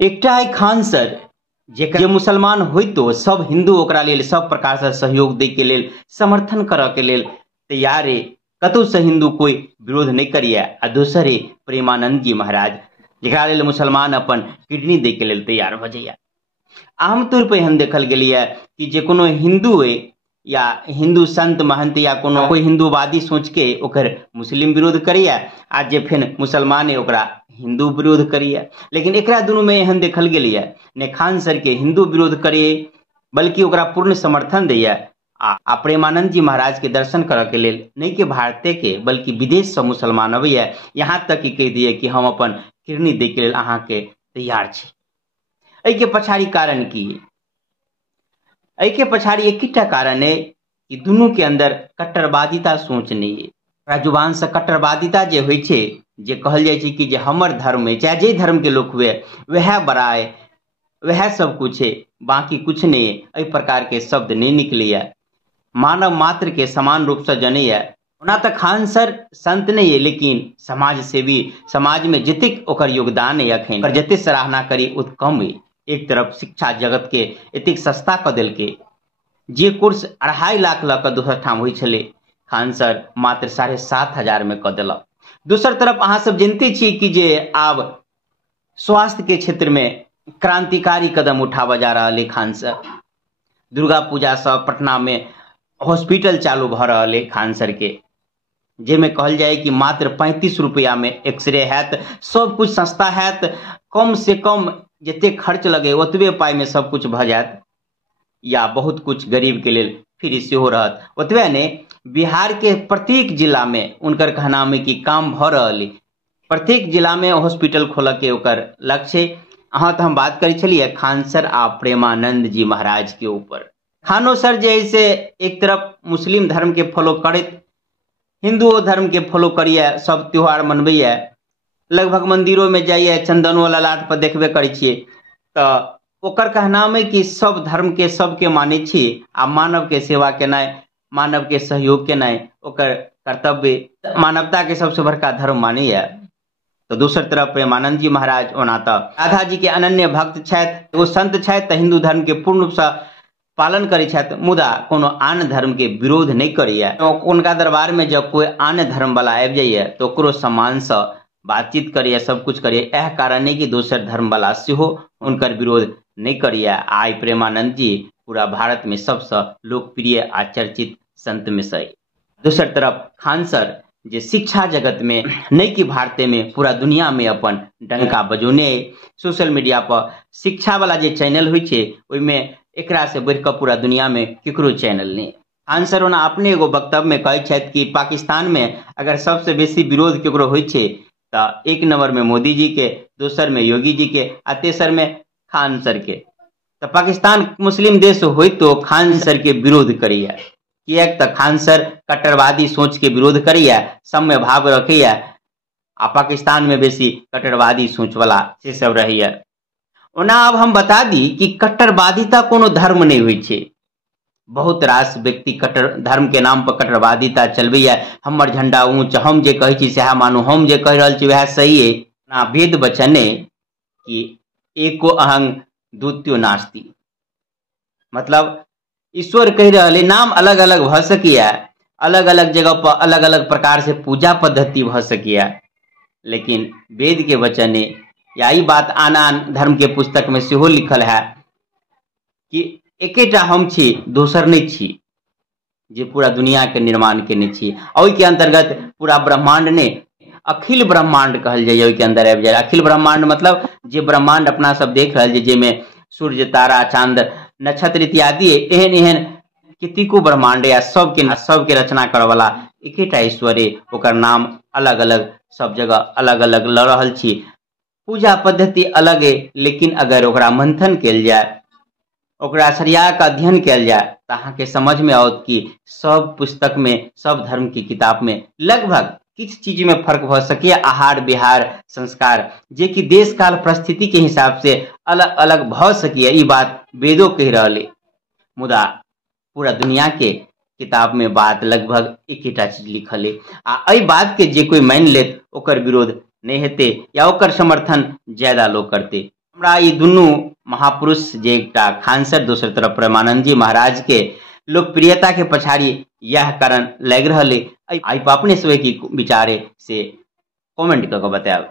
एकटा है खान सर जे मुसलमान होइतो सब हिंदू ओकरा लेल सब प्रकार से सहयोग दे के लेल समर्थन करऽ के लेल तैयार है। कतौ से हिंदू कोई विरोध नहीं करिए। आ दोसर है प्रेमानंद जी महाराज जरा लेल मुसलमान अपन किडनी दे के लेल तैयार भ जाइए। आमतौर पर हम देखल गेलिए कि जे कोनो हिंदू है या हिंदू संत महंत या कोनो कोई हिंदूवादी सोच के ओकर मुस्लिम विरोध करिए आ जे फिर मुसलमान है ओकरा हिंदू विरोध करिए। लेकिन एकरा दुनू में एहन देखल गेलिए ने खान सर के हिंदू विरोध करिए बल्कि ओकरा पूर्ण समर्थन दैए। आ प्रेमानंद जी महाराज के दर्शन करऽ के लेल नहीं कि भारते के बल्कि विदेश से मुसलमान अबैया। यहाँ तक कि कह दिए कि हम अपन किडनी दे के लेल अहाँ के तैयार छी। एहि के पछाड़ी कारण की? एहि के पछाड़ी एकटा कारण है कि दुनू के अंदर कट्टरवादिता सोच नहीं है। जुबान से कट्टरवादिता जे होइ छै, जे कहल जाय छै कि जे हमर धर्म है, चाहे जे धर्म के लोग हुए वह बड़ा है, वह सब कुछ है, बाकी कुछ नहीं है, एहि प्रकार के शब्द नहीं निकले। मानव मात्र के समान रूप से जने है। ओना तो खान सर संत नहीं है लेकिन समाज सेवी, समाज में जतेक ओकर योगदान है अखन पर जते सराहना करी उत कम है। एक तरफ शिक्षा जगत के एतेक सस्ता क देलकै, जे कोर्स 2.5 लाख ल क दोसर ठाम होइ छलै खान सर मात्र 7,500 में क देलक। दोसर तरफ अहाँ सब जानते छी कि जे आब स्वास्थ्य के क्षेत्र में क्रांतिकारी कदम उठावा जा रहा है खान सर। दुर्गा पूजा से पटना में हॉस्पिटल चालू भ रहा है खान सर के, जेमे कहल जाए कि मात्र 35 रुपया में एक्सरे हैत, सब कुछ सस्ता हैत, कम से कम जते खर्च लगे ओतबे पाई में सब कुछ भ जात, या बहुत कुछ गरीब के लिए फ्री सेहो रहत। ओतबे ने बिहार के प्रत्येक जिला में उनकर कहना में कि काम भ रहल, प्रत्येक जिला में हॉस्पिटल खोल के ओकर लक्ष्य। अहाँ तो हम बात करी छलिए खान सर आ प्रेमानंद जी महाराज के ऊपर। खानो सर जैसे एक तरफ मुस्लिम धर्म के फॉलो करत हिंदू धर्म के फॉलो करिए, सब त्योहार मनबैए, लगभग मंदिरों में जाइए, चंदन वाला लाट पर देखबे करै छियै। तो ओकर कहना में कि सब धर्म के सबके माने छी आ मानव के सेवा केनाइ, मानव के सहयोग केनाइ ओकर कर्तव्य, मानवता के सबसे बड़का धर्म मानैए। तो दोसर तरफ प्रेमानंद जी महाराज ओना तो राधा जी के अनन्य भक्त छथि, वो संत छथि तो हिंदू धर्म के पूर्ण रूप से पालन करै छथि, मुदा कोनो आन धर्म के विरोध नहीं करैया। तो उनका दरबार में जब कोई आन धर्म वाला आबि जाइए तो ओकरो सम्मान से बातचीत करिए, सब कुछ करिए। यह कारण है कि दोसर धर्म वाला सेहो उनकर विरोध नहीं करिए। आई प्रेमानंद जी पूरा भारत में सबसे लोकप्रिय आ चर्चित संत में से। दोसर तरफ खान सर जे शिक्षा जगत में नहीं कि भारत में पूरा दुनिया में अपन डंका बजौने, सोशल मीडिया पर शिक्षा वाला जे चैनल होइ छै ओइमे एकरा से बढ़ कर पूरा दुनिया में केकरो चैनल नहीं। खान सर ओना अपने एगो वक्तव्य में कहै छथि कि पाकिस्तान में अगर सबसे बेसी विरोध केकरो होइ छै तो 1 नंबर में मोदी जी के, दोसर में योगी जी के आ तेसर में खान सर के। तो पाकिस्तान मुस्लिम देश होइ तो खान सर के विरोध करिए, किएक तो खान सर कट्टरवादी सोच के विरोध करिए, सम्य भाव रखैए, आ पाकिस्तान में बेसी कट्टरवादी सोच वाला से सब रहिए। ओना अब हम बता दी कि कट्टरवादिता कोनो धर्म नहीं होइ छै। बहुत रास व्यक्ति कट्टर धर्म के नाम पर कट्टरवादिता चलबैया, हमर झंडा ऊंच, हम जे कहै छी सएह मानू, हम जे कहि रहल छी वएह सही है। ना वेद वचन है कि एको अहं द्वितीयो नास्ति, मतलब ईश्वर कह रहे नाम अलग अलग भ सकिए, अलग अलग जगह पर अलग अलग प्रकार से पूजा पद्धति भ सकिए, लेकिन वेद के वचन है या ई बात आन आन धर्म के पुस्तक में सेहो लिखल है कि एकेटा हम छी, दोसर नहीं छी, जे पूरा दुनिया के निर्माण केने छी। ओहि के अंतर्गत पूरा ब्रह्मांड ने अखिल ब्रह्मांड कहल जाइए, ओहि के अंदर आबि जाए। अखिल ब्रह्मांड मतलब जे ब्रह्मांड अपना सब देख रहल जे में सूर्य, तारा, चांद, नक्षत्र इत्यादि एहन एहन कतेको ब्रह्मांड या सबके रचना करे वाला एकेटा ईश्वर है। ओकर नाम अलग अलग सब जगह अलग अलग ल रहल छी, पूजा पद्धति अलग है, लेकिन अगर ओकरा मंथन कल जाए, ओकरा सरिया का अध्ययन कल जाए तो अहाँ के समझ में आओत कि सब पुस्तक में, सब धर्म की किताब में लगभग किस चीज में फर्क भ सके, आहार विहार संस्कार जे कि देश काल परिस्थिति के हिसाब से अलग अलग भ सकिए, ई बात वेदों कह रहे। मुदा पूरा दुनिया के किताब में बात लगभग एकेटा चीज लिखल है। आ एहि बात के जे कोई मान लेत ओकर विरोध नहीं हेते या ओकर समर्थन ज्यादा लोग करते। हमरा ई दुनू महापुरुष जे एकटा खान सर दोसर तरफ प्रेमानंद जी महाराज के लोकप्रियता के पछाड़ी यह कारण लग रहा है। आई अपने सब की विचार से कमेंट करके बताएब।